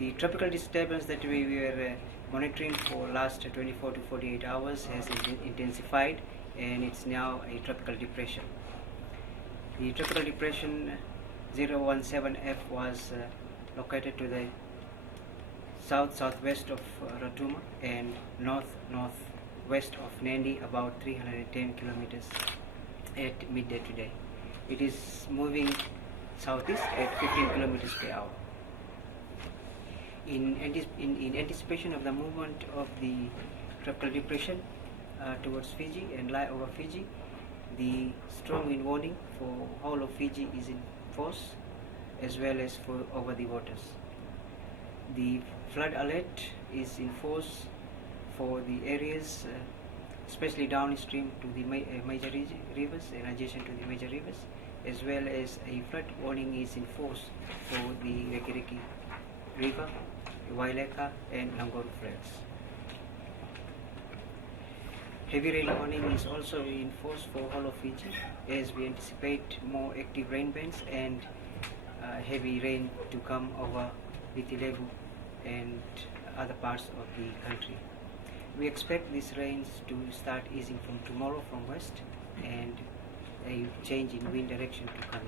The tropical disturbance that we were monitoring for last 24 to 48 hours has intensified, and it's now a tropical depression. The tropical depression 017F was located to the south-southwest of Rotuma and north-northwest of Nandi, about 310 kilometers at midday today. It is moving southeast at 15 kilometers per hour. In anticipation of the movement of the tropical depression towards Fiji and lie over Fiji, the strong wind warning for whole of Fiji is in force, as well as for over the waters. The flood alert is in force for the areas, especially downstream to the major rivers and adjacent to the major rivers, as well as a flood warning is in force for the Rikiriki River, Waileka and Nauru floods. Heavy rain warning is also in force for all of Fiji, as we anticipate more active rain bands and heavy rain to come over Viti Levu and other parts of the country. We expect these rains to start easing from tomorrow from west, and a change in wind direction to come.